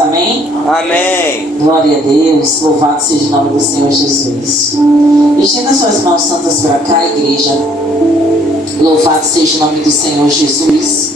Amém? Amém. Glória a Deus, louvado seja o nome do Senhor Jesus. Estenda suas mãos santas para cá, igreja. Louvado seja o nome do Senhor Jesus.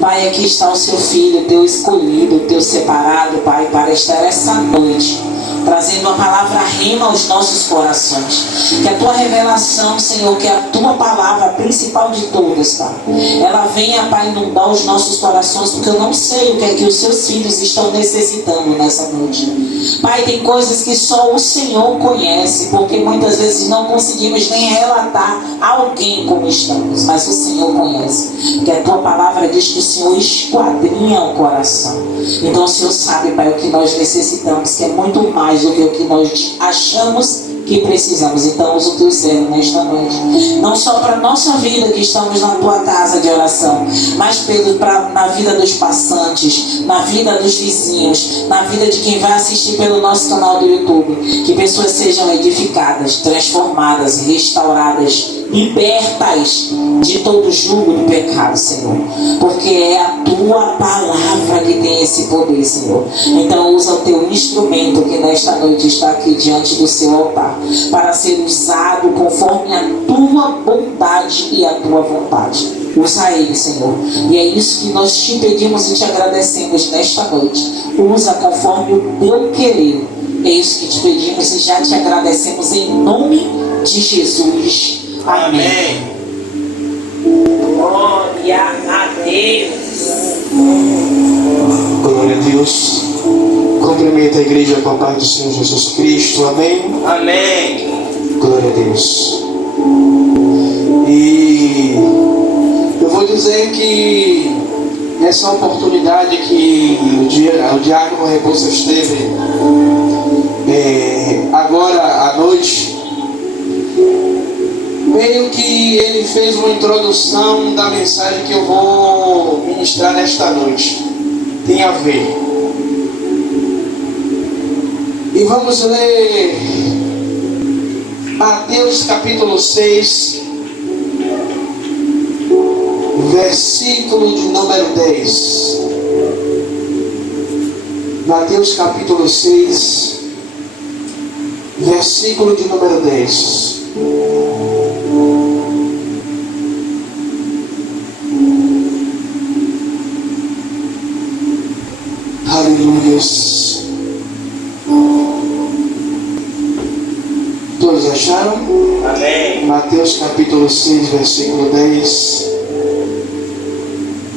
Pai, aqui está o seu filho, teu escolhido, teu separado, Pai, para estar essa noite trazendo a palavra rema aos nossos corações. Que a tua revelação, Senhor, que a tua palavra principal de todas, Pai, ela venha, Pai, inundar os nossos corações, porque eu não sei o que é que os seus filhos estão necessitando nessa noite. Pai, tem coisas que só o Senhor conhece, porque muitas vezes não conseguimos nem relatar a alguém como estamos, mas o Senhor conhece, porque a tua palavra diz que o Senhor esquadrinha o coração. Então o Senhor sabe, Pai, o que nós necessitamos, que é muito mais do que o que nós achamos que precisamos. Então usa o teu servo nesta noite, não só para a nossa vida que estamos na tua casa de oração, mas na vida dos passantes, na vida dos vizinhos, na vida de quem vai assistir pelo nosso canal do YouTube. Que pessoas sejam edificadas, transformadas, restauradas, libertas de todo jugo do pecado, Senhor, porque é a tua palavra que tem esse poder, Senhor. Então usa o teu instrumento que nesta noite está aqui diante do seu altar, para ser usado conforme a tua bondade e a tua vontade. Usa ele, Senhor, e é isso que nós te pedimos e te agradecemos nesta noite. Usa conforme o teu querer. É isso que te pedimos e já te agradecemos em nome de Jesus. Amém. Glória a Deus. Glória a Deus. Cumprimento a igreja com a paz do Senhor Jesus Cristo. Amém. Amém. Glória a Deus. E eu vou dizer que essa oportunidade que o diácono Rebouças teve agora à noite, meio que ele fez uma introdução da mensagem que eu vou ministrar nesta noite. Tem a ver. E vamos ler Mateus capítulo 6, versículo de número 10. Mateus capítulo 6, versículo de número 10. Aleluias. Todos acharam? Amém. Mateus capítulo 6, versículo 10,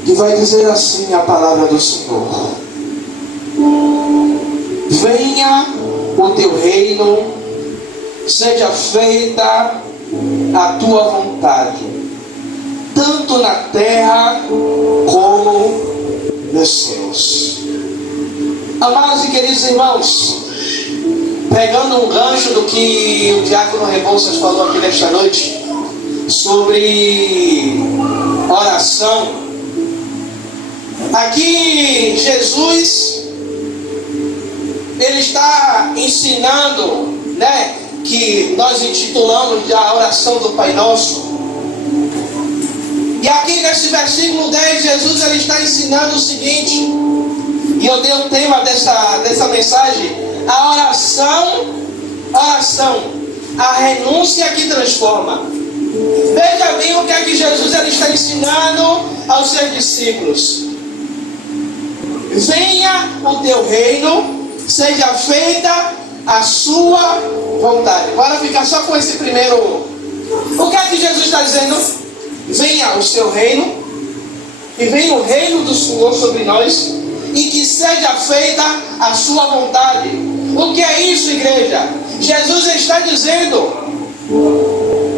que vai dizer assim a palavra do Senhor: venha o teu reino, seja feita a tua vontade, tanto na terra como nos céus. Amados e queridos irmãos, pegando um gancho do que o diácono Rebouças falou aqui nesta noite sobre oração, aqui Jesus, ele está ensinando, né, que nós intitulamos de a oração do Pai Nosso. E aqui nesse versículo 10, Jesus ele está ensinando o seguinte, e eu dei o tema dessa mensagem: a oração, a renúncia que transforma. Veja bem o que é que Jesus ele está ensinando aos seus discípulos. Venha o teu reino, seja feita a sua vontade. Bora ficar só com esse primeiro. O que é que Jesus está dizendo? Venha o seu reino, e venha o reino do Senhor sobre nós, e que seja feita a sua vontade. O que é isso, igreja? Jesus está dizendo,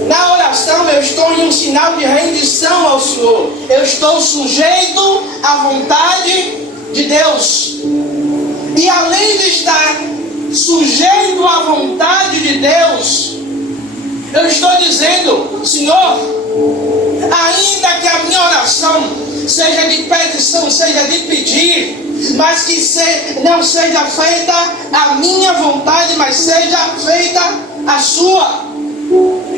na oração eu estou em um sinal de rendição ao Senhor. Eu estou sujeito à vontade de Deus. E além de estar sujeito à vontade de Deus, eu estou dizendo, Senhor, ainda que a minha oração seja de petição, seja de pedir, mas que não seja feita a minha vontade, mas seja feita a sua.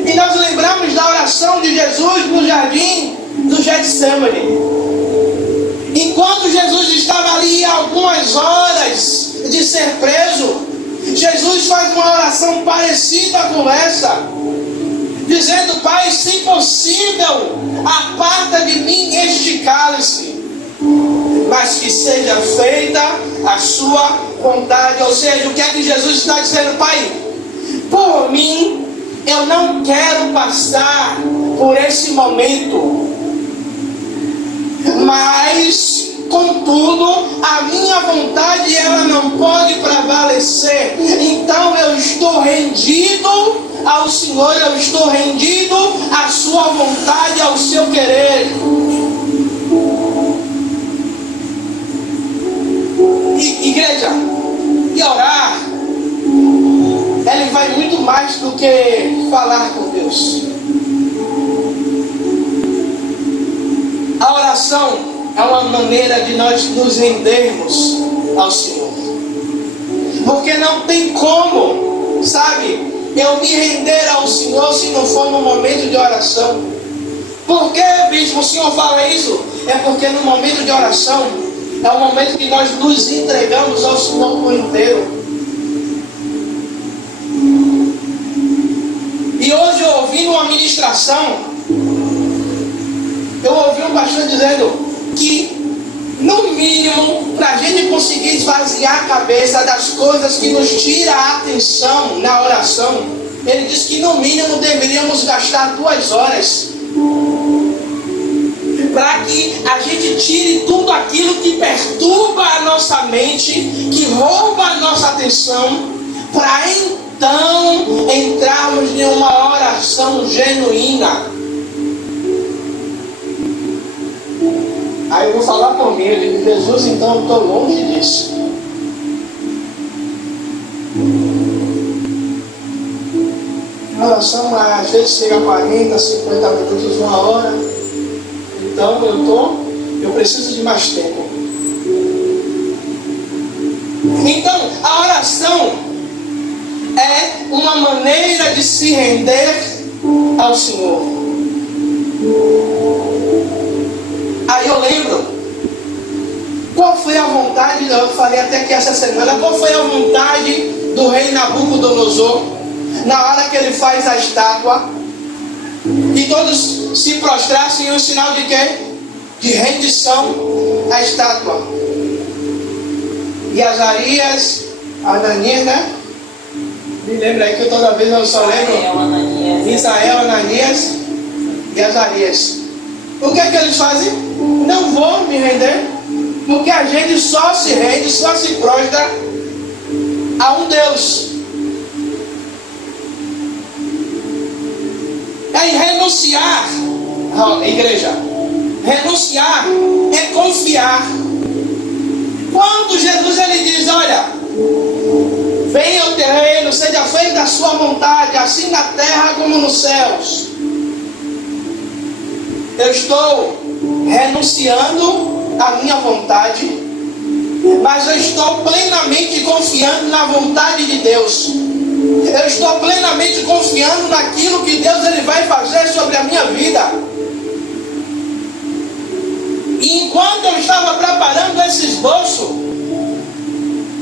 E nós lembramos da oração de Jesus no jardim do Getsemane. Enquanto Jesus estava ali ali a algumas horas de ser preso, Jesus faz uma oração parecida com essa, dizendo: Pai, se possível, aparta de mim este cálice, mas que seja feita a sua vontade. Ou seja, o que é que Jesus está dizendo? Pai, por mim, eu não quero passar por esse momento, mas, contudo, a minha vontade ela não pode prevalecer. Então eu estou rendido ao Senhor, eu estou rendido à sua vontade, ao seu querer. Igreja, e orar, ele vai muito mais do que falar com Deus. A oração é uma maneira de nós nos rendermos ao Senhor. Porque não tem como, sabe, eu me render ao Senhor se não for no momento de oração. Por que, bispo, o Senhor fala isso? É porque no momento de oração é o momento que nós nos entregamos ao Senhor por inteiro. E hoje eu ouvi uma ministração, eu ouvi um pastor dizendo que, no mínimo, para a gente conseguir esvaziar a cabeça das coisas que nos tiram a atenção na oração, ele disse que, no mínimo, deveríamos gastar 2 horas para que a gente tire tudo aquilo que perturba a nossa mente, que rouba a nossa atenção, para então entrarmos em uma oração genuína. Aí eu vou falar por mim, eu digo: Jesus, então eu estou longe disso. A oração às vezes chega a 40, 50 minutos, 1 hora. Então eu preciso de mais tempo. Então a oração é uma maneira de se render ao Senhor. Aí eu lembro, qual foi a vontade, eu falei até que essa semana, qual foi a vontade do rei Nabucodonosor, na hora que ele faz a estátua, e todos se prostrassem em um sinal de quê? De rendição à estátua. E Azarias, Ananias, né? Me lembra aí que toda vez eu só lembro Misael, Ananias e Azarias. O que é que eles fazem? Não vou me render, porque a gente só se rende, só se prostra a um Deus. Aí renunciar, igreja, renunciar é confiar. Quando Jesus ele diz: olha, venha o teu reino, seja feita a sua vontade, assim na terra como nos céus. Eu estou renunciando à minha vontade, mas eu estou plenamente confiando na vontade de Deus. Eu estou plenamente confiando naquilo que Deus ele vai fazer sobre a minha vida. E enquanto eu estava preparando esse esboço,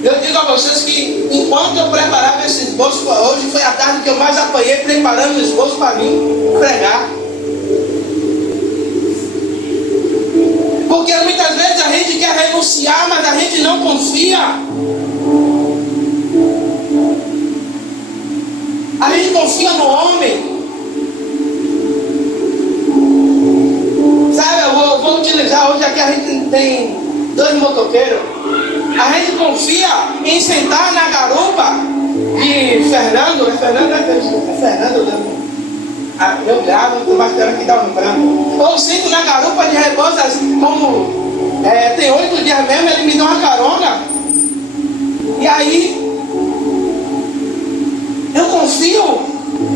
eu digo a vocês que enquanto eu preparava esse esboço, hoje foi a tarde que eu mais apanhei preparando o esboço para mim pregar. Porque muitas vezes a gente quer renunciar, mas a gente não confia. A gente confia no homem. Sabe, eu vou utilizar hoje aqui, a gente tem 2 motoqueiros. A gente confia em sentar na garupa de Fernando. É Fernando, é Fernando, eu gravo, mas quero que dá um branco. Ou sento na garupa de Rebosas, como tem 8 dias mesmo, ele me dá uma carona. E aí eu confio,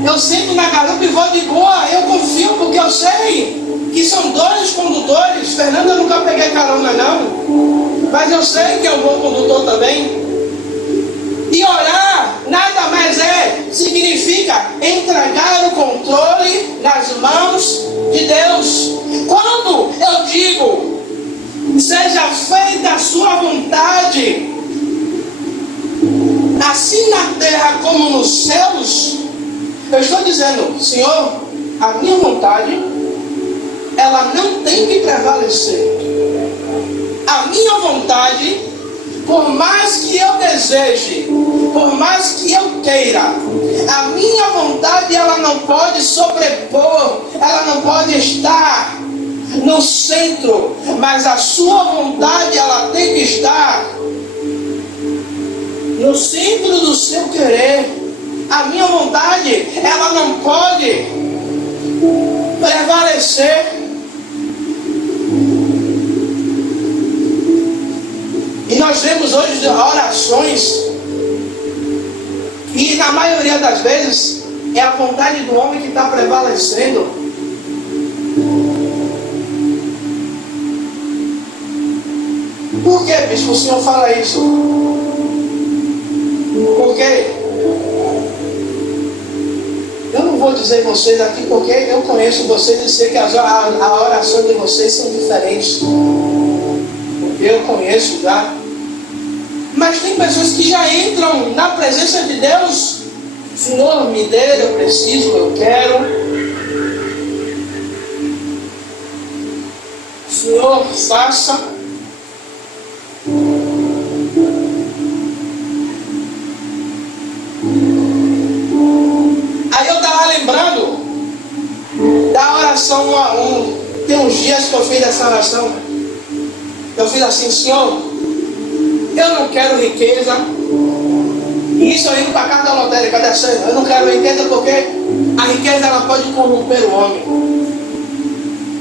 eu sento na garupa e vou de boa. Eu confio porque eu sei que são 2 condutores. Fernando, eu nunca peguei carona não, mas eu sei que é um bom condutor também. E orar nada mais significa entregar o controle nas mãos de Deus. Quando eu digo seja feita a sua vontade, assim na terra como nos céus. Eu estou dizendo, Senhor, a minha vontade, ela não tem que prevalecer. A minha vontade, por mais que eu deseje, por mais que eu queira, a minha vontade, ela não pode sobrepor, ela não pode estar no centro, mas a sua vontade, ela tem que estar no centro do seu querer. A minha vontade, ela não pode prevalecer. E nós vemos hoje orações e na maioria das vezes é a vontade do homem que está prevalecendo. Por que, bispo, o senhor fala isso? Porque eu não vou dizer vocês aqui, porque eu conheço vocês e sei que a oração de vocês são diferentes. Porque eu conheço já. Mas tem pessoas que já entram na presença de Deus. Senhor, me dê, eu preciso, eu quero. Senhor, faça. Aí eu estava lembrando da oração 1 a 1. Tem uns dias que eu fiz essa oração. Eu fiz assim, Senhor, eu não quero riqueza. E isso eu indo para a casa da lotérica descendo. Eu não quero riqueza porque a riqueza ela pode corromper o homem.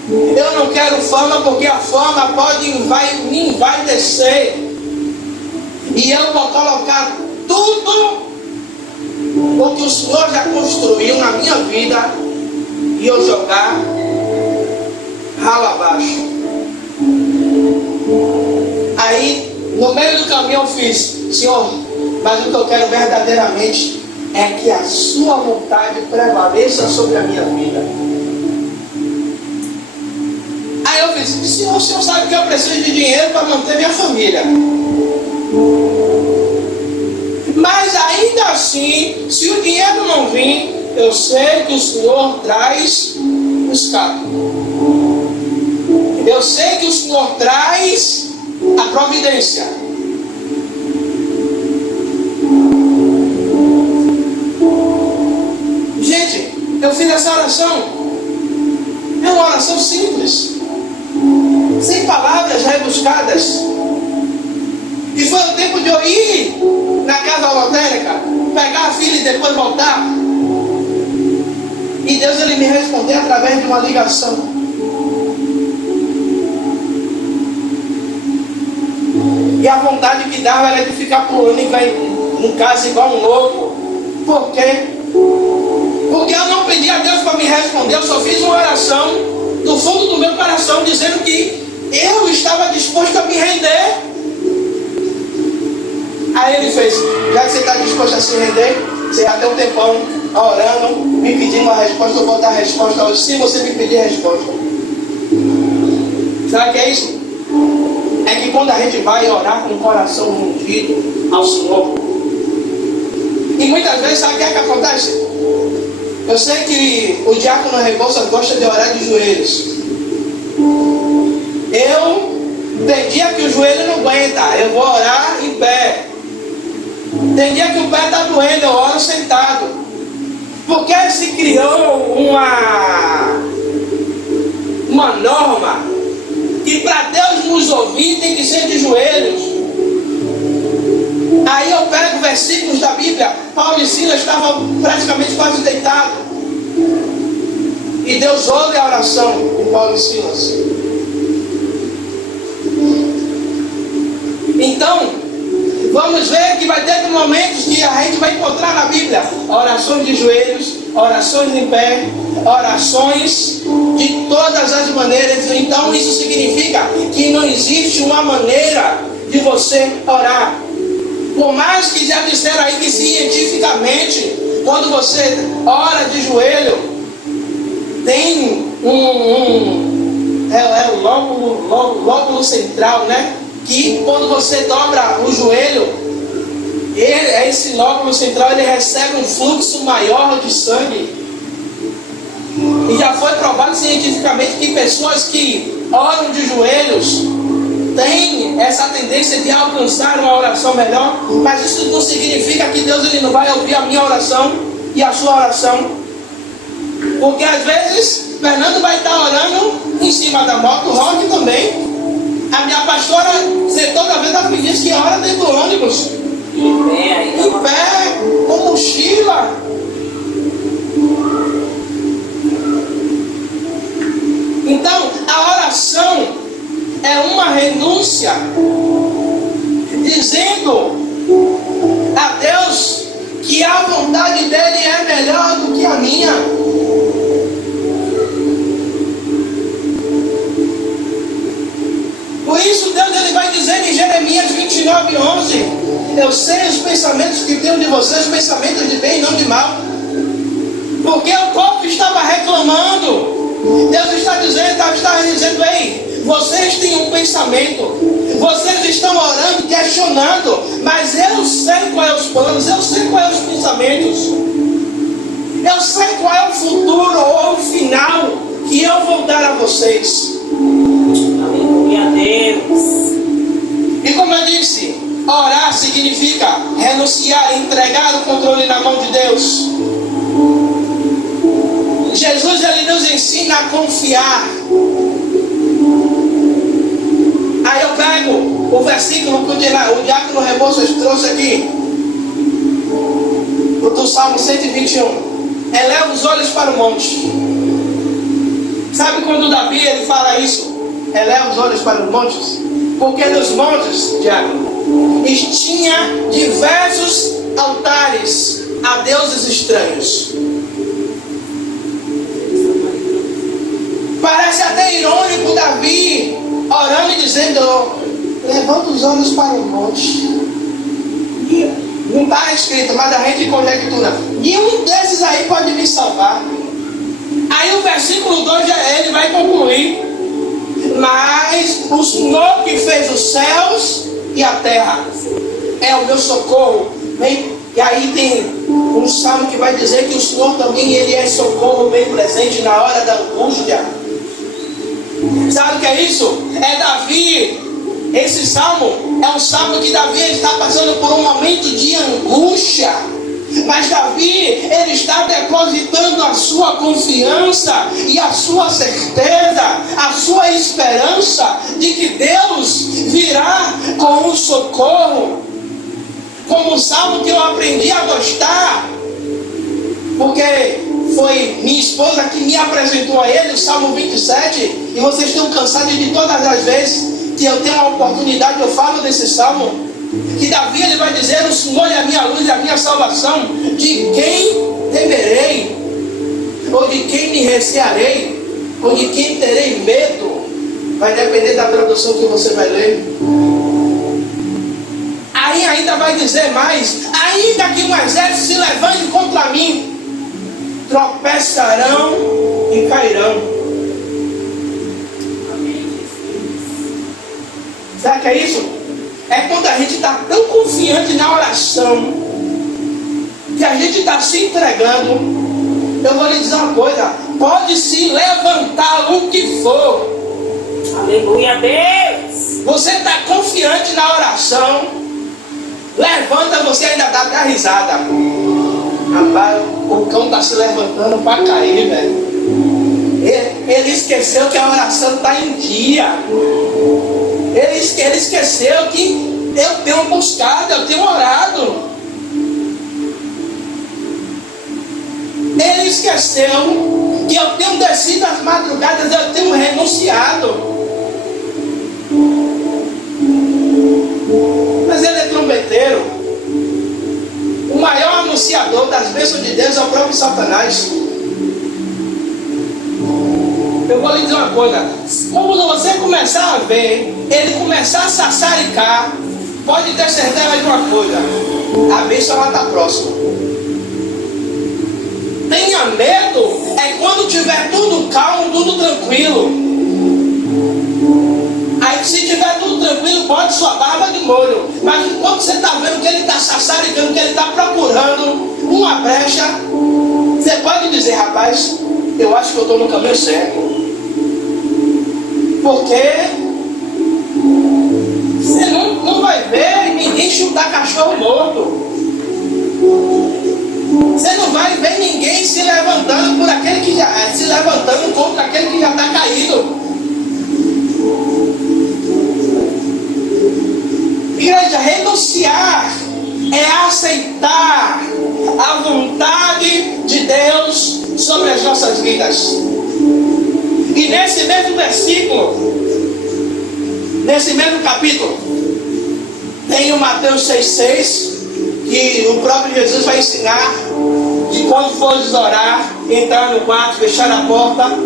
Eu não quero fama porque a fama me vai descer. E eu vou colocar tudo o que o Senhor já construiu na minha vida e eu jogar ralo abaixo. Aí, no meio do caminho eu fiz, Senhor, mas o que eu quero verdadeiramente é que a sua vontade prevaleça sobre a minha vida. Aí eu fiz, Senhor, o Senhor sabe que eu preciso de dinheiro para manter minha família. Mas ainda assim, se o dinheiro não vir, eu sei que o Senhor traz o escape. Eu sei que o Senhor traz a providência. Gente, eu fiz essa oração. É uma oração simples, sem palavras rebuscadas. E foi o tempo de eu ir na casa lotérica, pegar a filha e depois voltar. E Deus ele me respondeu através de uma ligação. E a vontade que dava era de ficar pulando em casa igual um louco. Por quê? Porque eu não pedi a Deus para me responder. Eu só fiz uma oração do fundo do meu coração dizendo que eu estava disposto a me render. Aí ele fez, já que você está disposto a se render, você já tem um tempão orando, me pedindo uma resposta, eu vou dar a resposta hoje, se você me pedir a resposta. Sabe o que é isso? É que quando a gente vai orar com o coração rendido ao Senhor, e muitas vezes, sabe o que é que acontece? Eu sei que o diácono Rebouças gosta de orar de joelhos. Tem dia que o joelho não aguenta, eu vou orar em pé. Tem dia que o pé está doendo, eu oro sentado. Porque se criou uma norma que para Deus nos ouvir tem que ser de joelhos. Aí eu pego versículos da Bíblia. Paulo e Silas estavam praticamente quase deitados. E Deus ouve a oração de Paulo e Silas. Então, vamos ver que vai ter momentos que a gente vai encontrar na Bíblia orações de joelhos, orações em pé, orações de todas as maneiras. Então isso significa que não existe uma maneira de você orar. Por mais que já disseram aí que cientificamente, quando você ora de joelho, tem é o lóbulo central, né? Que quando você dobra o joelho, esse lóbulo central ele recebe um fluxo maior de sangue. E já foi provado cientificamente que pessoas que oram de joelhos têm essa tendência de alcançar uma oração melhor. Mas isso não significa que Deus ele não vai ouvir a minha oração e a sua oração. Porque às vezes Fernando vai estar orando em cima da moto, Rock também. A minha pastora, toda vez ela me diz que ora dentro do ônibus. Em pé, com mochila. Então, a oração é uma renúncia, dizendo a Deus que a vontade dele é melhor do que a minha. Por isso Deus ele vai dizer em Jeremias 29:11: eu sei os pensamentos que tenho de vocês, pensamentos de bem e não de mal. Porque o povo estava reclamando. Deus está dizendo, ei, vocês têm um pensamento, vocês estão orando, questionando, mas eu sei qual é os planos, eu sei qual é os pensamentos, eu sei qual é o futuro ou o final que eu vou dar a vocês. Aleluia a Deus. E como eu disse, orar significa renunciar, entregar o controle na mão de Deus. Jesus ele nos ensina a confiar. Aí eu pego o versículo que o diácono Rebouças trouxe aqui, do Salmo 121. Eleva os olhos para o monte. Sabe quando Davi ele fala isso? Eleva os olhos para os montes. Porque nos montes, diácono, tinha diversos altares a deuses estranhos. Parece até irônico Davi orando e dizendo: levanta os olhos para o monte. Não está escrito, mas a gente conjectura. E um desses aí pode me salvar. Aí o versículo 2 ele vai concluir: mas o Senhor que fez os céus e a terra é o meu socorro. E aí tem um salmo que vai dizer que o Senhor também ele é socorro bem presente na hora da angústia. Sabe o que é isso? É Davi. Esse salmo é um salmo que Davi está passando por um momento de angústia. Mas Davi, ele está depositando a sua confiança e a sua certeza, a sua esperança de que Deus virá com o socorro. Como um salmo que eu aprendi a gostar, porque foi minha esposa que me apresentou a ele, o Salmo 27, e vocês estão cansados de todas as vezes que eu tenho a oportunidade, eu falo desse salmo, que Davi ele vai dizer: o Senhor é a minha luz e a minha salvação, de quem temerei? Ou de quem me recearei? Ou de quem terei medo? Vai depender da tradução que você vai ler. Aí ainda vai dizer mais: ainda que um exército se levante contra mim, tropeçarão e cairão. Sabe o que é isso? É quando a gente está tão confiante na oração, que a gente está se entregando. Eu vou lhe dizer uma coisa: pode se levantar o que for. Aleluia a Deus. Você está confiante na oração, levanta, você ainda dá até risada. Rapaz, o cão está se levantando para cair, velho. Ele esqueceu que a oração está em dia. Ele esqueceu que eu tenho buscado, eu tenho orado. Ele esqueceu que eu tenho descido as madrugadas, eu tenho renunciado. Mas ele é trombeteiro. O maior anunciador das bênçãos de Deus é o próprio Satanás. Eu vou lhe dizer uma coisa: quando você começar a ver ele começar a sassaricar, pode ter certeza de uma coisa: a bênção está próxima. Tenha medo é quando tiver tudo calmo, tudo tranquilo. bote sua barba de molho. Mas enquanto você está vendo que ele está sassaricando, que ele está procurando uma brecha, você pode dizer, rapaz, eu acho que eu estou no caminho certo. Porque você não vai ver ninguém chutar cachorro morto. Você não vai ver ninguém se levantando por aquele que já se levantando contra aquele que já está caído. Igreja, renunciar é aceitar a vontade de Deus sobre as nossas vidas. E nesse mesmo versículo, nesse mesmo capítulo, tem o Mateus 6,6, que o próprio Jesus vai ensinar de quando fores orar, entrar no quarto, fechar a porta.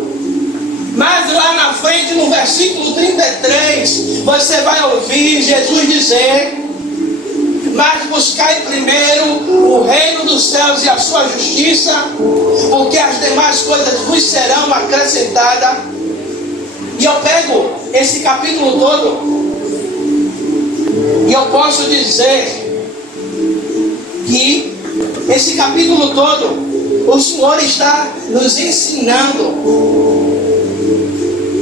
Mas lá na frente, no versículo 33, você vai ouvir Jesus dizer: mas buscai primeiro o reino dos céus e a sua justiça, porque as demais coisas vos serão acrescentadas. E eu pego esse capítulo todo e eu posso dizer que esse capítulo todo o Senhor está nos ensinando,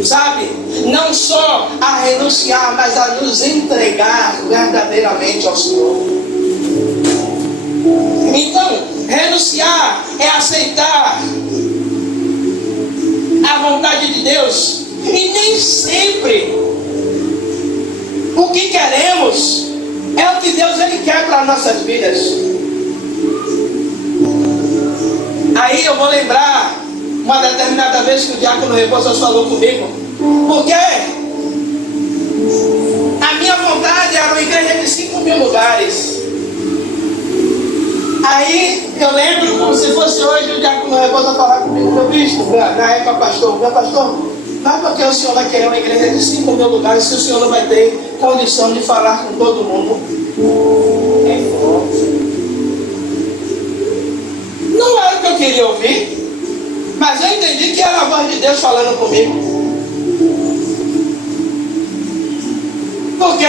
sabe, não só a renunciar, mas a nos entregar verdadeiramente ao Senhor. Então, renunciar é aceitar a vontade de Deus. E nem sempre o que queremos é o que Deus ele quer para nossas vidas. Aí eu vou lembrar uma determinada vez que o diácono Rebouças falou comigo, porque a minha vontade era uma igreja de 5.000 lugares. Aí eu lembro como se fosse hoje o diácono Rebouças falar comigo: meu bispo, na época pastor, meu pastor, mas porque o senhor vai querer uma igreja de 5.000 lugares se o senhor não vai ter condição de falar com todo mundo? Não era o que eu queria ouvir, mas eu entendi que era a voz de Deus falando comigo. Porque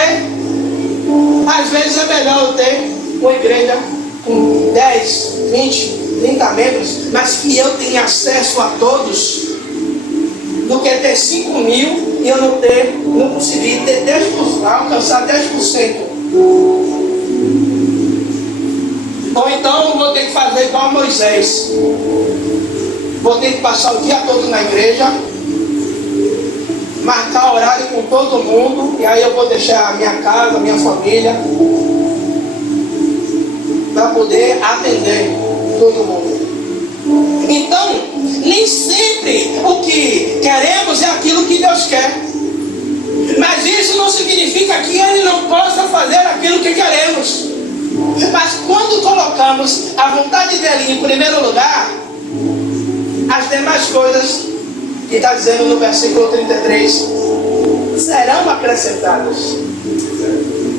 às vezes é melhor eu ter uma igreja com 10, 20, 30 membros, mas que eu tenha acesso a todos, do que ter 5.000 e eu não conseguir ter 10%, alcançar 10%. Ou então eu vou ter que fazer igual Moisés. Vou ter que passar o dia todo na igreja, marcar horário com todo mundo, e aí eu vou deixar a minha casa, a minha família, para poder atender todo mundo. Então, nem sempre o que queremos é aquilo que Deus quer. Mas isso não significa que Ele não possa fazer aquilo que queremos. Mas quando colocamos a vontade dEle em primeiro lugar, as demais coisas, que está dizendo no versículo 33, serão acrescentadas.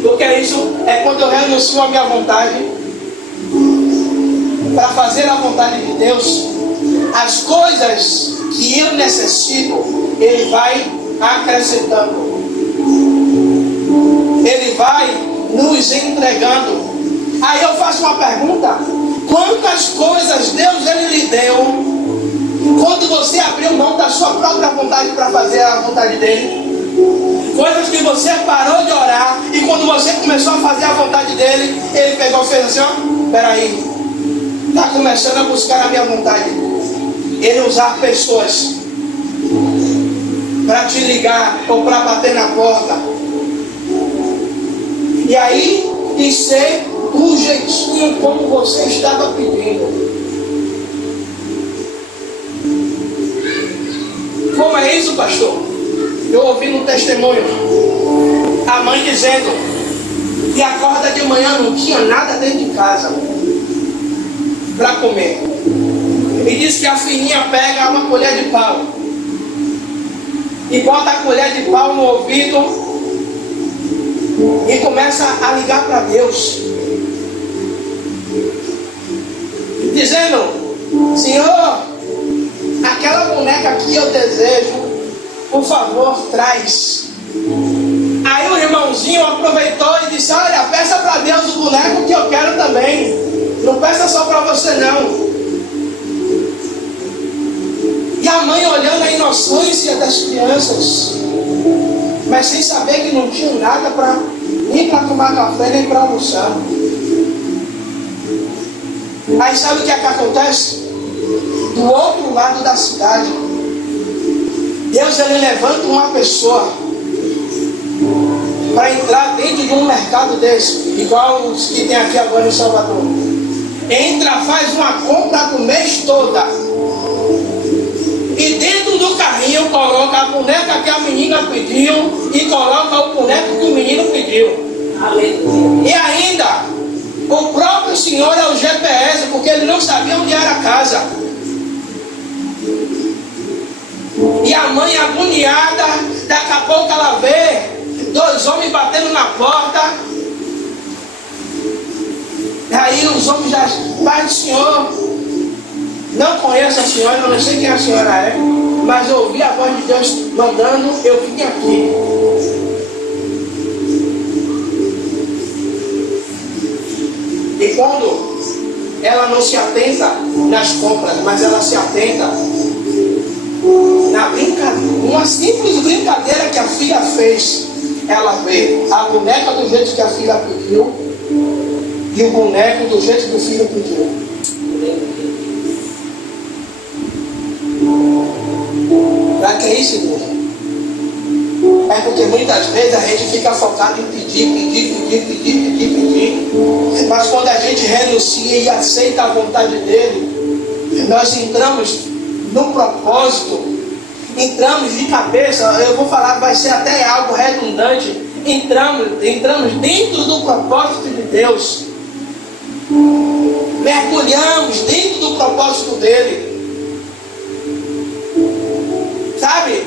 O que é isso? É quando eu renuncio a minha vontade para fazer a vontade de Deus. As coisas que eu necessito, Ele vai acrescentando. Ele vai nos entregando. Aí eu faço uma pergunta: quantas coisas Deus ele lhe deu quando você abriu mão da sua própria vontade para fazer a vontade dele? Coisas que você parou de orar, e quando você começou a fazer a vontade dele, ele pegou e fez assim: ó, peraí, está começando a buscar a minha vontade. Ele usar pessoas para te ligar ou para bater na porta, e aí de ser do jeitinho como você estava pedindo. Como é isso, pastor? Eu ouvi no testemunho a mãe dizendo que acorda de manhã, não tinha nada dentro de casa para comer, e diz que a filhinha pega uma colher de pau e bota a colher de pau no ouvido e começa a ligar para Deus, dizendo: Senhor, aquela boneca que eu desejo, por favor, traz. Aí o irmão irmãozinho aproveitou e disse: olha, peça para Deus o boneco que eu quero também. Não peça só para você não. E a mãe olhando a inocência das crianças, mas sem saber que não tinha nada nem para tomar café, nem para almoçar. Aí sabe o que é que acontece? Do outro lado da cidade, Deus ele levanta uma pessoa para entrar dentro de um mercado desse, igual os que tem aqui agora em Salvador. Entra, faz uma compra do mês toda. E dentro do carrinho coloca a boneca que a menina pediu e coloca o boneco que o menino pediu. Aleluia. E ainda, o próprio Senhor é o GPS, porque ele não sabia onde era a casa. E a mãe agoniada, daqui a pouco ela vê 2 homens batendo na porta. E aí os homens já, Pai do Senhor, não conheço a senhora, eu não sei quem a senhora é, mas eu ouvi a voz de Deus mandando, eu vim aqui. E quando ela não se atenta nas compras, mas ela se atenta na brincadeira, uma simples brincadeira que a filha fez, ela vê a boneca do jeito que a filha pediu e o boneco do jeito que o filho pediu. Para que isso, irmão? É porque muitas vezes a gente fica focado em pedir. Mas quando a gente renuncia e aceita a vontade dele, nós entramos no propósito, entramos de cabeça. Eu vou falar, vai ser até algo redundante. Entramos dentro do propósito de Deus. Mergulhamos dentro do propósito dele. Sabe,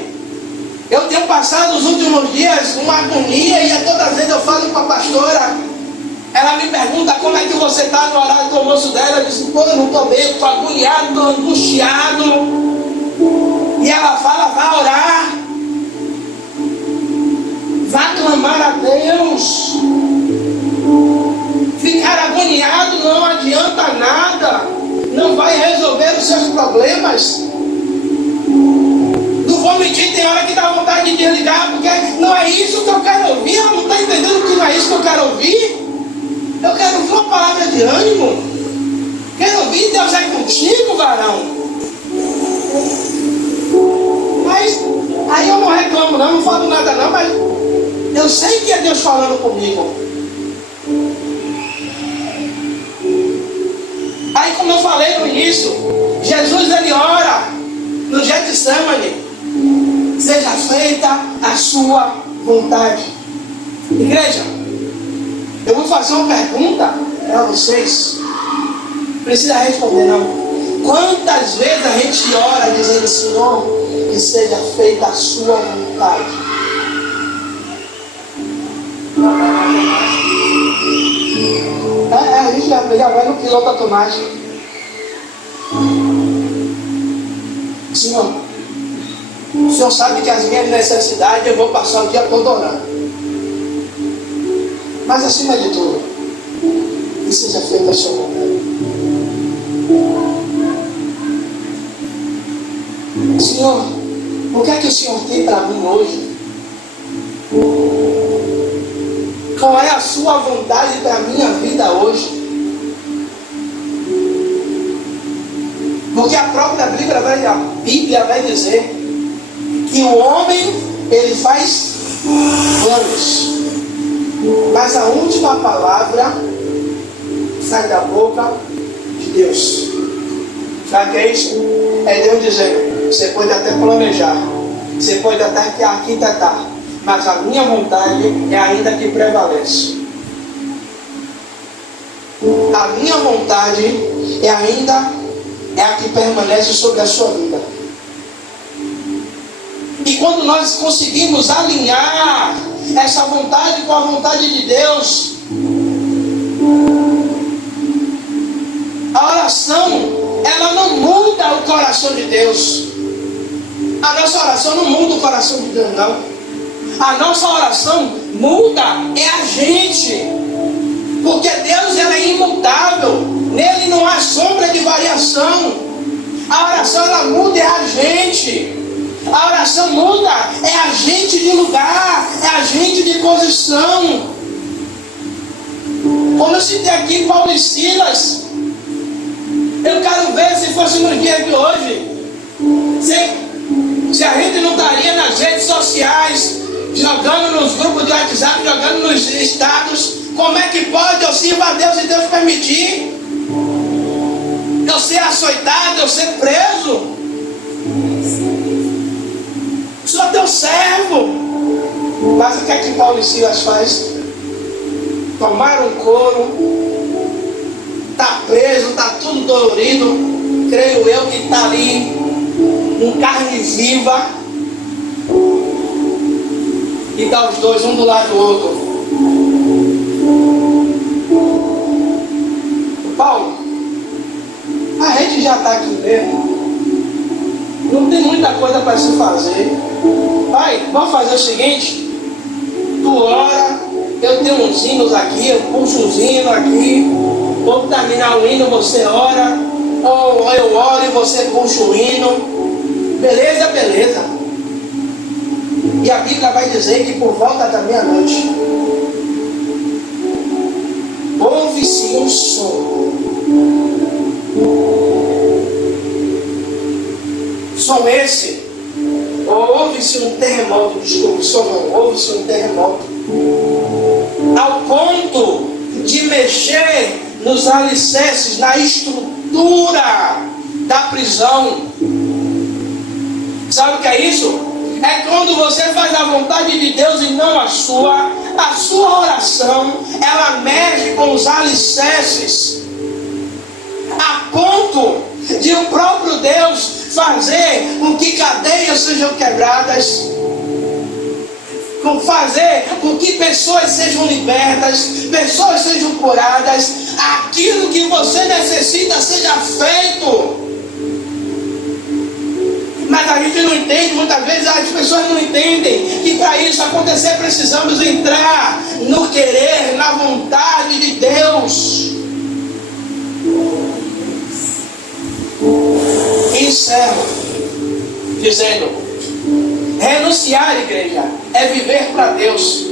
eu tenho passado os últimos dias uma agonia e toda vez eu falo com a pastora, ela me pergunta como é que você está no horário do almoço dela. Eu disse: pô, eu não estou bem, estou agoniado, estou angustiado. E ela fala: vá orar, vá clamar a Deus. Ficar agoniado não adianta nada, não vai resolver os seus problemas. Não vou mentir, tem hora que dá vontade de desligar, porque não é isso que eu quero ouvir. Ela não está entendendo que não é isso que eu quero ouvir. Eu quero ouvir uma palavra de ânimo. Quero ouvir: Deus é contigo, varão. Mas aí eu não reclamo não falo nada não, mas eu sei que é Deus falando comigo. Aí, como eu falei no início, Jesus ele ora no Getsemane: seja feita a sua vontade. Igreja, eu vou fazer uma pergunta para vocês. Não precisa responder não. Quantas vezes a gente ora dizendo: Senhor, que seja feita a sua vontade? A gente já vai no piloto automático. Senhor, o Senhor sabe que as minhas necessidades eu vou passar o dia todo orando. Mas acima de tudo, que seja feita a sua vontade. Senhor, o que é que o Senhor tem para mim hoje? Qual é a sua vontade para a minha vida hoje? Porque a própria Bíblia vai dizer que o homem, ele faz planos, mas a última palavra sai da boca de Deus. Sabe o que é isso? É Deus dizendo: você pode até planejar, você pode até arquitetar, mas a minha vontade é ainda que prevalece. A minha vontade é a que permanece sobre a sua vida. E quando nós conseguimos alinhar essa vontade com a vontade de Deus, a oração, ela não muda o coração de Deus. A nossa oração não muda o coração de Deus, não. A nossa oração muda é a gente. Porque Deus ele é imutável. Nele não há sombra de variação. A oração ela muda é a gente. A oração muda é a gente de lugar, é a gente de posição. Como eu citei aqui Paulo e Silas, eu quero ver se fosse no dia de hoje, se a gente não estaria nas redes sociais, jogando nos grupos de WhatsApp, jogando nos status. Como é que pode eu sirvo a Deus e Deus permitir eu ser açoitado, eu ser preso? Sou teu servo. Mas o que é que Paulo e Silas faz? Tomaram couro, está preso, está tudo dolorido. Creio eu que está ali em carne viva, e dá os dois um do lado do outro. Paulo, a gente já está aqui mesmo, não tem muita coisa para se fazer. Pai, vamos fazer o seguinte: tu ora, eu tenho uns hinos aqui, eu puxo uns hinos aqui, vou terminar o hino, você ora, ou eu oro e você puxa o hino. Beleza, beleza. E a Bíblia vai dizer que por volta da meia-noite ouve-se um som. Som esse, ouve-se um terremoto, desculpe, som não, ouve-se um terremoto, ao ponto de mexer nos alicerces, na estrutura da prisão. Sabe o que é isso? É quando você faz a vontade de Deus e não a sua oração, ela mexe com os alicerces, a ponto de o próprio Deus fazer com que cadeias sejam quebradas, fazer com que pessoas sejam libertas, pessoas sejam curadas, aquilo que você necessita seja feito. Mas a gente não entende, muitas vezes as pessoas não entendem que para isso acontecer precisamos entrar no querer, na vontade de Deus. E encerro dizendo: renunciar, igreja, é viver para Deus.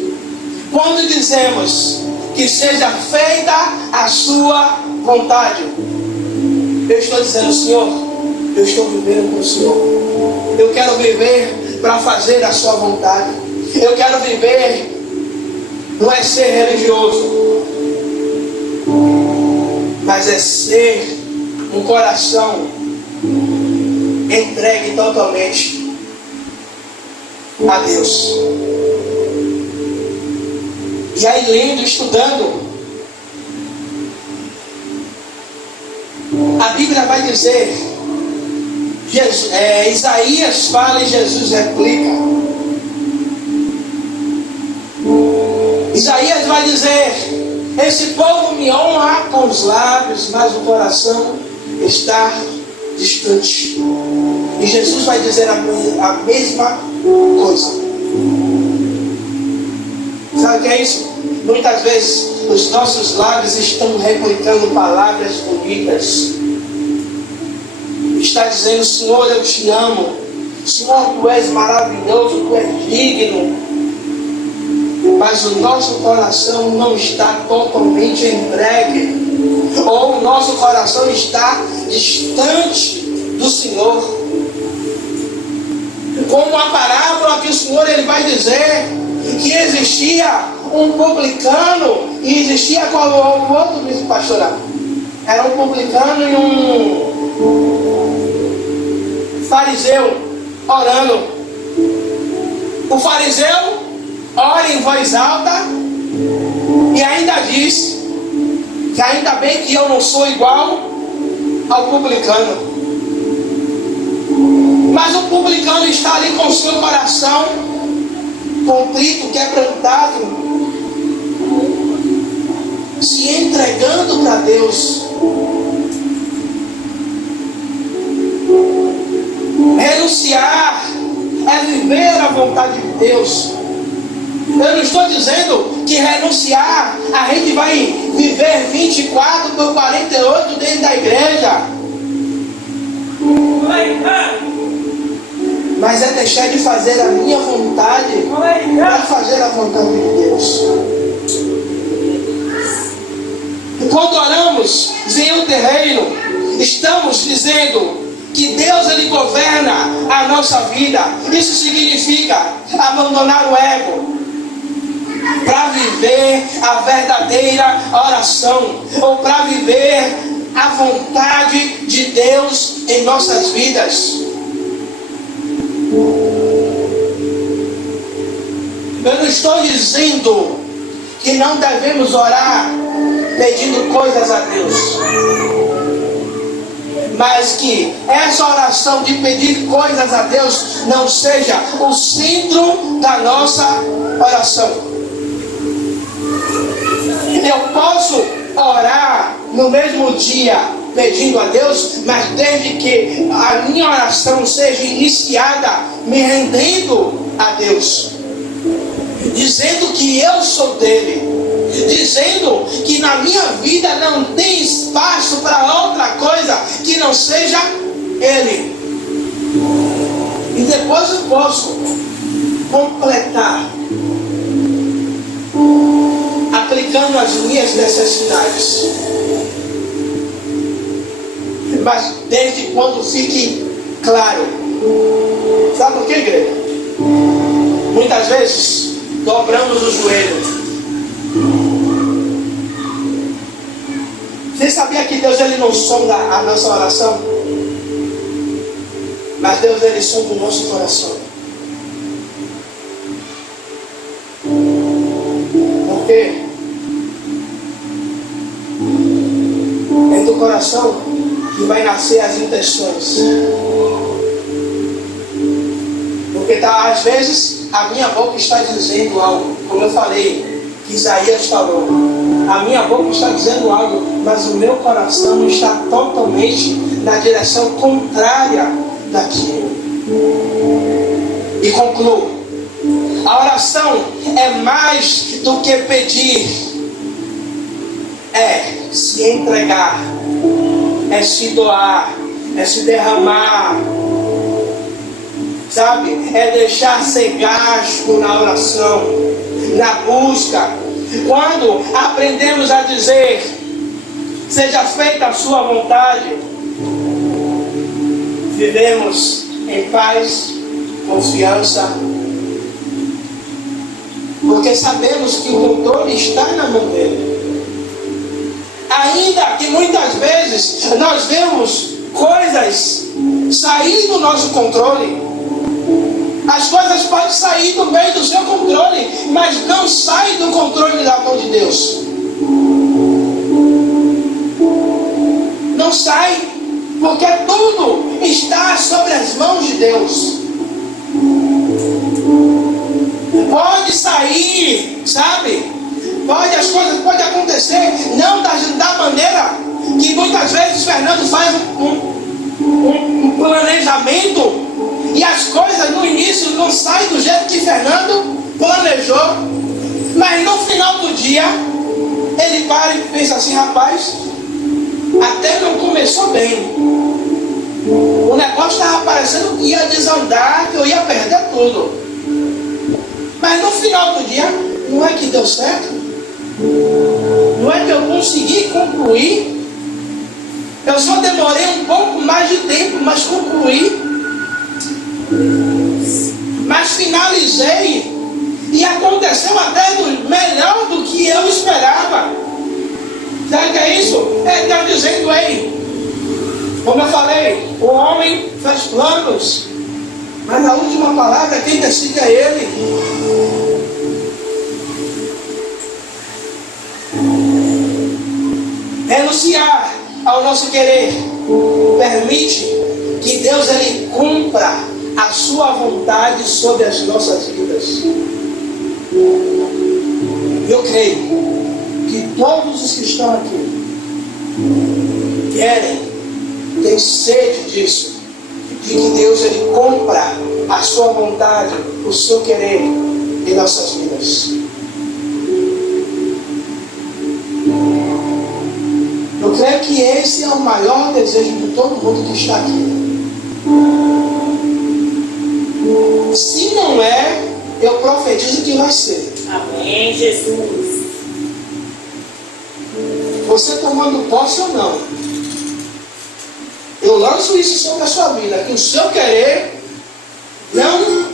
Quando dizemos que seja feita a sua vontade, eu estou dizendo: Senhor, eu estou vivendo com o Senhor. Eu quero viver para fazer a sua vontade. Eu quero viver, não é ser religioso, mas é ser um coração entregue totalmente a Deus. E aí, lendo, estudando, a Bíblia vai dizer, Isaías fala e Jesus replica. Isaías vai dizer: esse povo me honra com os lábios, mas o coração está distante. E Jesus vai dizer a mesma coisa. Sabe o que é isso? Muitas vezes os nossos lábios estão replicando palavras bonitas. Está dizendo: Senhor, eu te amo. Senhor, tu és maravilhoso, tu és digno. Mas o nosso coração não está totalmente entregue. Ou o nosso coração está distante do Senhor. Como a parábola que o Senhor ele vai dizer que existia um publicano e existia qual o outro pastor? Era um publicano e um fariseu orando. O fariseu ora em voz alta e ainda diz que ainda bem que eu não sou igual ao publicano. Mas o publicano está ali com o seu coração contrito, quebrantado, se entregando para Deus. Renunciar é viver a vontade de Deus. Eu não estou dizendo que renunciar, a gente vai viver 24 por 48 dentro da igreja. Mas é deixar de fazer a minha vontade para fazer a vontade de Deus. E quando oramos, vem o terreiro, estamos dizendo que Deus ele governa a nossa vida. Isso significa abandonar o ego para viver a verdadeira oração, ou para viver a vontade de Deus em nossas vidas. Eu não estou dizendo que não devemos orar pedindo coisas a Deus, mas que essa oração de pedir coisas a Deus não seja o centro da nossa oração. Eu posso orar no mesmo dia pedindo a Deus, mas desde que a minha oração seja iniciada me rendendo a Deus, dizendo que eu sou dele, dizendo que na minha vida não tem espaço para outra coisa que não seja ele. E depois eu posso completar aplicando as minhas necessidades, mas desde quando fique claro. Sabe por quê, igreja? Muitas vezes dobramos o joelho. Você sabia que Deus ele não sonda a nossa oração, mas Deus ele sonda o nosso coração? Por quê? É do coração que vai nascer as intenções. Porque às vezes a minha boca está dizendo algo, como eu falei, que Isaías falou. A minha boca está dizendo algo, mas o meu coração está totalmente na direção contrária daquilo. E concluo. A oração é mais do que pedir. É se entregar, é se doar, é se derramar, sabe? É deixar ser gasto na oração, na busca. Quando aprendemos a dizer, seja feita a sua vontade, vivemos em paz, confiança, porque sabemos que o controle está na mão dele. Ainda que muitas vezes nós vemos coisas sair do nosso controle, as coisas podem sair do meio do seu controle, mas não saem do controle da mão de Deus. Não sai, porque tudo está sobre as mãos de Deus. Pode sair, sabe? As coisas podem acontecer, não da maneira que muitas vezes Fernando faz um planejamento, e as coisas no início não saem do jeito que Fernando planejou, mas no final do dia ele para e pensa assim: rapaz, até não começou bem, o negócio estava parecendo que ia desandar, que eu ia perder tudo, mas no final do dia não é que deu certo, não é que eu consegui concluir, eu só demorei um pouco mais de tempo, mas concluí, mas finalizei, e aconteceu até melhor do que eu esperava. Sabe o que é isso? Ele está dizendo: ei, como eu falei, o homem faz planos, mas a última palavra quem decide é ele. Renunciar ao nosso querer permite que Deus ele cumpra a sua vontade sobre as nossas vidas. Eu creio que todos os que estão aqui querem, têm sede disso, de que Deus ele cumpra a sua vontade, o seu querer em nossas vidas. Deus. Eu creio que esse é o maior desejo de todo mundo que está aqui. Se não é, eu profetizo que vai ser. Amém, Jesus. Você tomando posse ou não, eu lanço isso sobre a sua vida, que o seu querer não.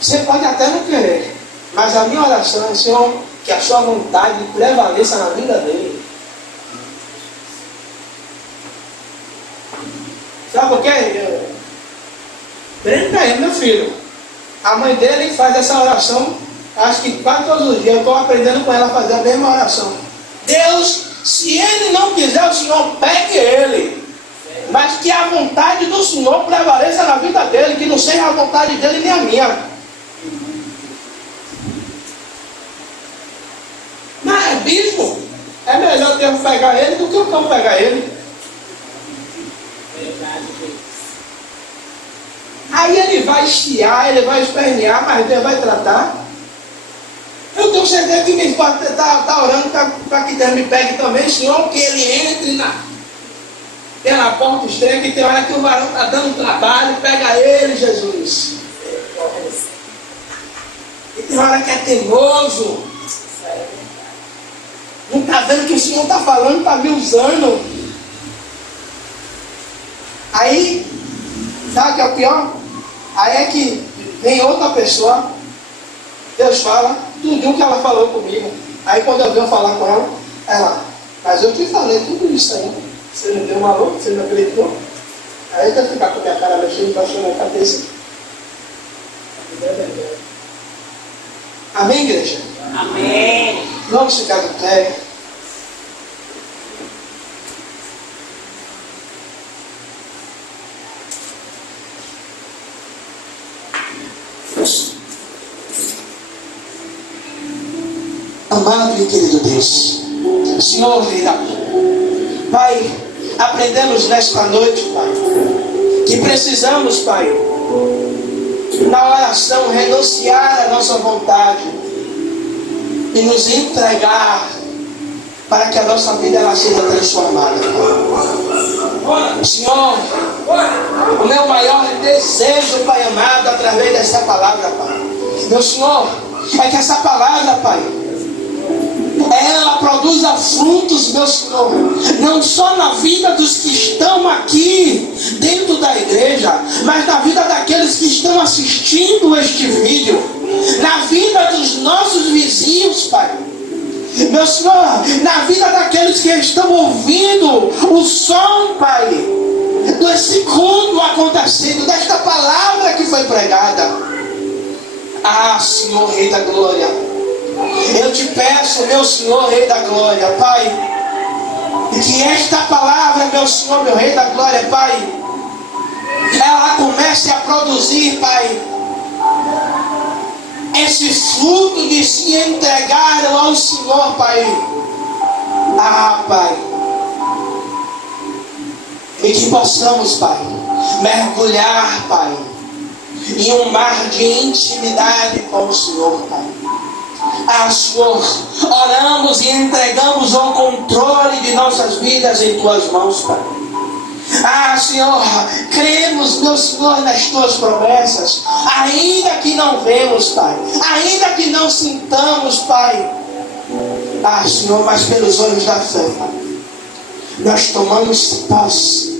Você pode até não querer, mas a minha oração é, Senhor, que a sua vontade prevaleça na vida dele. Sabe por quê? Prenda ele, meu filho. A mãe dele faz essa oração, acho que quase todos os dias. Eu estou aprendendo com ela a fazer a mesma oração. Deus, se ele não quiser, o Senhor pegue ele. Mas que a vontade do Senhor prevaleça na vida dele, que não seja a vontade dele nem a minha. Mas, bispo, é melhor Deus pegar ele do que o cão pegar ele. Aí ele vai estiar, ele vai espernear, mas Deus vai tratar. Eu tenho certeza que minha esposa está orando para que Deus me pegue também, Senhor, que ele entre pela porta estreita, que tem hora que o varão está dando trabalho, pega ele, Jesus. E tem hora que é teimoso. Não está vendo que o Senhor está falando, está me usando. Aí, sabe o que é o pior? Aí é que vem outra pessoa, Deus fala tudo que ela falou comigo. Aí quando eu venho falar com ela, mas eu te falei tudo isso aí. Você não deu um valor, você não acreditou? Aí eu tenho que ficar com a minha cara mexendo, baixando a cabeça. Amém, igreja? Amém. Vamos ficar de pé. Amado e querido Deus, Senhor, Pai, aprendemos nesta noite, Pai, que precisamos, Pai, na oração renunciar à nossa vontade e nos entregar para que a nossa vida ela seja transformada. Senhor, o meu maior desejo, Pai amado, através dessa palavra, Pai, meu Senhor, é que essa palavra, Pai, ela produza frutos, meu Senhor, não só na vida dos que estão aqui dentro da igreja, mas na vida daqueles que estão assistindo este vídeo, na vida dos nossos vizinhos, Pai, meu Senhor, na vida daqueles que estão ouvindo o som, Pai, desse culto acontecendo, desta palavra que foi pregada. Ah, Senhor, Rei da Glória, eu te peço, meu Senhor, Rei da Glória, Pai, que esta palavra, meu Senhor, meu Rei da Glória, Pai, ela comece a produzir, Pai, esse fruto de se entregar ao Senhor, Pai. Ah, Pai, e que possamos, Pai, mergulhar, Pai, em um mar de intimidade com o Senhor, Pai. Ah, Senhor, oramos e entregamos o controle de nossas vidas em Tuas mãos, Pai. Ah, Senhor, cremos, meu Senhor, nas Tuas promessas, ainda que não vemos, Pai, ainda que não sintamos, Pai. Ah, Senhor, mas pelos olhos da fé, Pai, nós tomamos posse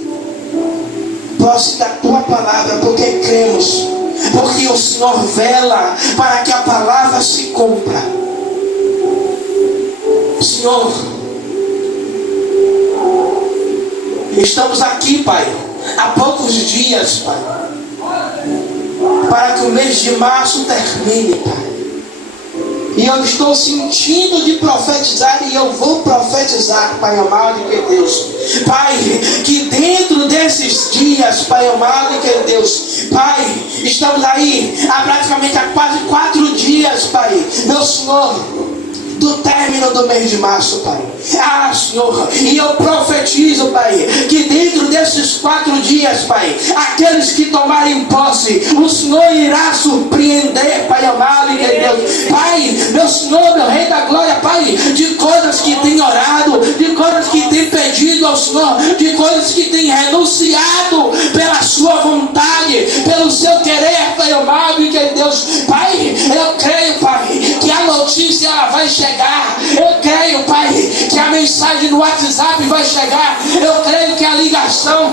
da Tua palavra, porque cremos, porque o Senhor vela para que a palavra se cumpra. Senhor, estamos aqui, Pai, há poucos dias, Pai, para que o mês de março termine, Pai. E eu estou sentindo de profetizar, e eu vou profetizar, Pai amado e que Deus, Pai, que dentro desses dias, Pai amado e que Deus, Pai, estamos aí há praticamente quase 4 dias, Pai, meu Senhor, do término do mês de março, Pai. Ah, Senhor, e eu profetizo, Pai, que dentro desses dias, Pai, aqueles que tomarem posse, o Senhor irá surpreender, Pai amado e querido Deus. Pai, meu Senhor, meu Rei da Glória, Pai, de coisas que tem orado, de coisas que tem pedido ao Senhor, de coisas que tem renunciado pela sua vontade, pelo seu querer, Pai amado e querido Deus. Pai, eu creio, Pai, que a notícia ela vai chegar. Eu creio, Pai, que a mensagem no WhatsApp vai chegar. Eu creio que a ligação,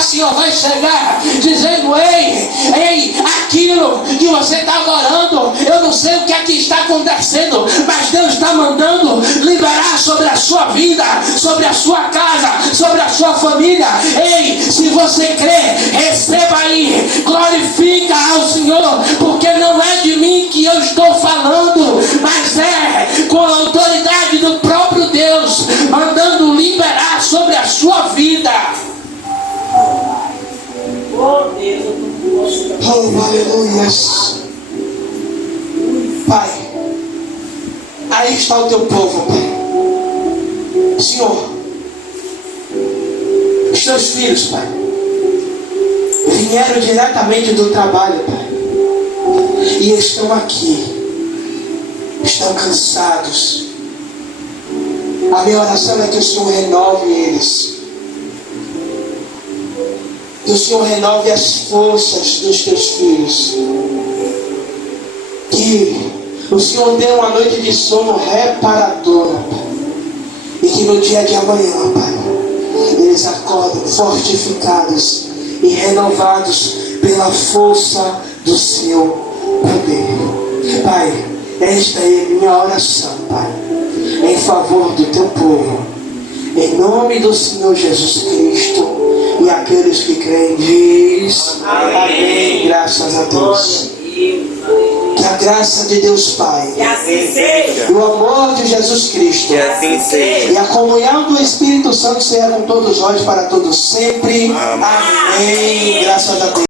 Senhor, vai chegar dizendo: ei, aquilo que você estava orando, eu não sei o que é que está acontecendo, mas Deus está mandando liberar sobre a sua vida, sobre a sua casa, sobre a sua família. Ei, se você crê, receba aí, glorifica ao Senhor, porque não é de mim que eu estou falando, mas é com a autoridade do próprio Deus, mandando liberar sobre a sua vida. Oh, Deus, eu não posso. Oh, aleluias. Pai, aí está o teu povo, Pai. Senhor, os teus filhos, Pai, vieram diretamente do trabalho, Pai, e estão aqui, estão cansados. A minha oração é que o Senhor renove eles, que o Senhor renove as forças dos teus filhos, que o Senhor dê uma noite de sono reparadora, Pai, e que no dia de amanhã, Pai, eles acordem fortificados e renovados pela força do seu poder. Pai, esta é minha oração, Pai, em favor do teu povo, em nome do Senhor Jesus Cristo. E aqueles que creem diz amém. Graças a Deus. Que a graça de Deus Pai, Que assim seja. e o amor de Jesus Cristo, Que assim seja. e a comunhão do Espírito Santo seja com todos nós para todos sempre. Amém. Graças a Deus.